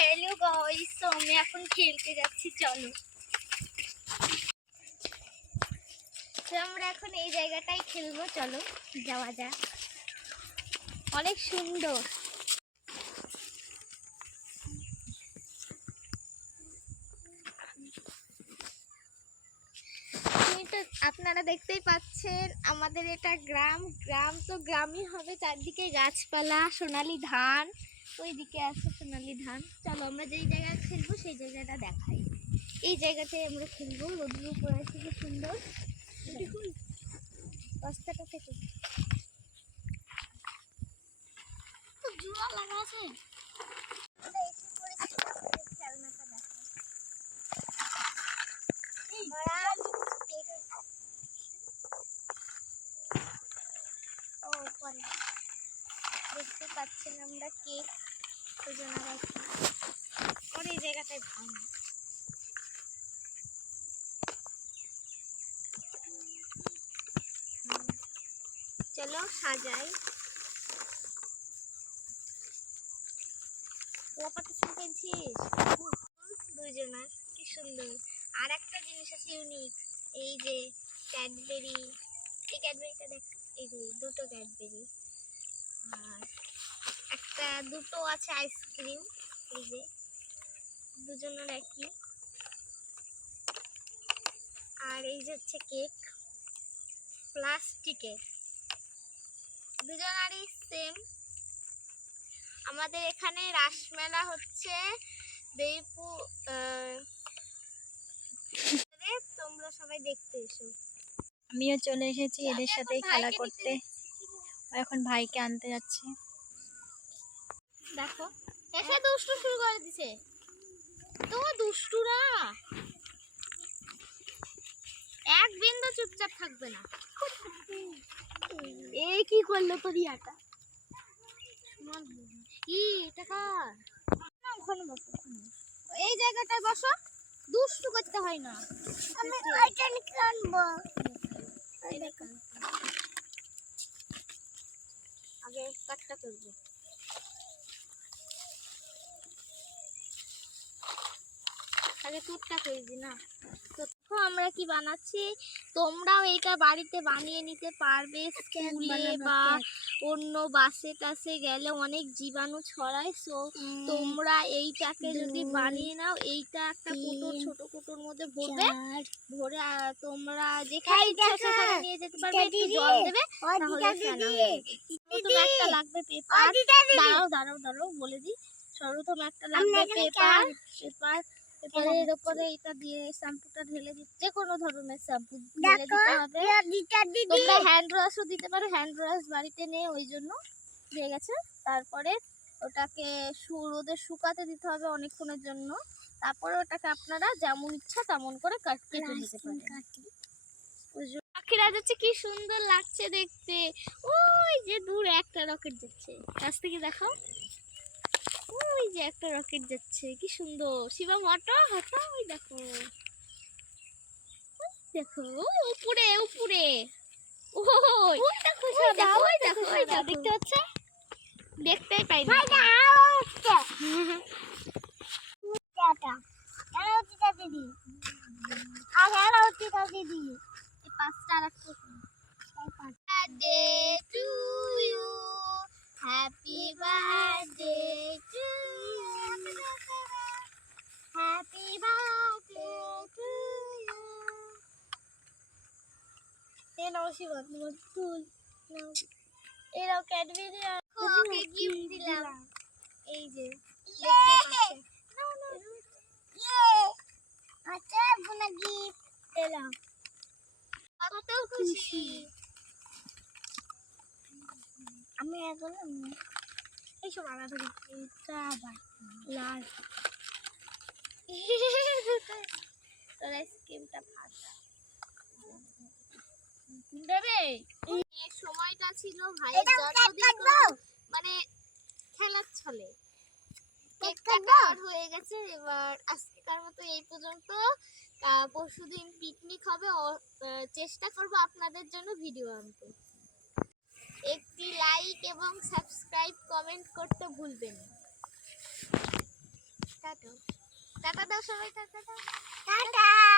Hello guys, তো আমি এখন খেলতে যাচ্ছি। চলো তো আমরা এখন এই জায়গাটাই খেলবো। চলো যাওয়া যাক। অনেক সুন্দর। আপনারা দেখতেই পাচ্ছেন আমাদের এটা গ্রাম। গ্রাম তো গ্রামই হবে, চারদিকে গাছপালা, সোনালী ধান। ওইদিকে আছে সোনালী ধান। চলো আমরা যেই জায়গায় খেলবো সেই জায়গাটা দেখাই। এই জায়গাটায় আমরা খেলবো। রোদ্র উপরে আছে, কি সুন্দর রাস্তাটা থেকে খুব জোড়া লাগা আছে। খেলনাটা দেখতে পাচ্ছেন আমরা কেক ওজনা রাখি। আর এই জায়গাটায় ভাঙ। চলো সাজাই। দুজনার কি সুন্দর। আর একটা জিনিস আছে ইউনিক, এই যে ক্যাডবেরি। এই ক্যাডবেরিটা দেখ, এই যে দুটো ক্যাডবেরি। আর একটা দুটো আছে আইসক্রিম। এই যে দুজনের একই। আর এই যে হচ্ছে কেক প্লাস্টিকের, দুজনারই সেম। আমাদের এখানে রাসমেলা হচ্ছে তোমরা সবাই দেখতে এসো। আমিও চলে এসেছি এদের সাথেই খেলা করতে। এখন ভাইকে আনতে যাচ্ছি। দেখো এসে দুষ্টু শুরু করে দিছে। তো দুষ্টুরা এক বিন্দু চুপচাপ থাকবে না। এই কি করলো তোর ইয়াটা? এটা কার? ওখানে বসো, এই জায়গাটায় বসো। দুষ্টু করতে হয় না। আমি ওইখানে কানবো। আগে কাটটা করব। আগে টুকটা করে দি না। তো আমরা কি বানাচ্ছি, তোমরাও এইটা বাড়িতে বানিয়ে নিতে পারবে। স্কুলে বা অন্য বাসে টাসে গেলে অনেক জীবাণু ছড়ায়। সো তোমরা এইটাকে যদি বানিয়ে নাও, এইটা একটা কুটোর, ছোট কুটোর মধ্যে ভরবে। ভরে তোমরা যেখানে ইচ্ছা সেখানে নিয়ে যেতে পারবে। একটু জল দেবে, তাহলে ফেনা হবে। প্রথমে একটা লাগবে পেপার। দাঁড়াও বলে দিই। সর্বপ্রথম একটা লাগবে পেপার। পেপারের উপরে এটা দিয়ে শ্যাম্পুটা ঢেলে দিতে, যে কোনো ধরনের শ্যাম্পু ঢেলে দিতে হবে। তোমরা হ্যান্ড ওয়াশও দিতে পারো, হ্যান্ড ওয়াশ বাড়িতে নেই ওই জন্য হয়ে গেছে। তারপরে ওটাকে রোদে শুকাতে দিতে হবে অনেকক্ষণের জন্য। তারপরে ওটাকে আপনারা যেমন ইচ্ছা তেমন করে কেটে নিতে পারেন। পাখিরা যাচ্ছে, কি সুন্দর লাগছে দেখতে। ওই যে দূরে একটা রকেট যাচ্ছে, কাছ থেকে দেখাও। ওই যে একটা রকেট যাচ্ছে, কি সুন্দর। শিবা হটো হটো, ওই দেখো দেখো উপরে উপরে। ওই দেখো ওই দেখো ওই দেখো, দেখতে পাচ্ছ? দেখতেই পাই না। দিদি দিদি এই পাঁচটা রাখতে। Birthday to you, happy birthday to you, happy birthday to you. এই নাও শিবা, তোমার ফুল নাও। এরাও ক্যাডবেরি আর ওকে গিফট দিলাম। এই যে দেখতে পাচ্ছেন। আচ্ছা গুনা গিফট এলাম। কত খুশি আমি। এখন এইসব আলাদা এটা আবার লাল তোর আইসক্রিমটা ফাটা দেবে। এই সময়টা ছিল ভাইয়ের জন্মদিন, মানে খেলার ছলে কেকটা কাট হয়ে গেছে। এবার আজকের মতো এই পর্যন্ত। পরশুদিন পিকনিক হবে, চেষ্টা করব আপনাদের জন্য ভিডিও আনতে। একটি লাইক এবং সাবস্ক্রাইব কমেন্ট করতে ভুলবেন না। টাটা দাও সবাই, টাটা দাও, টাটা।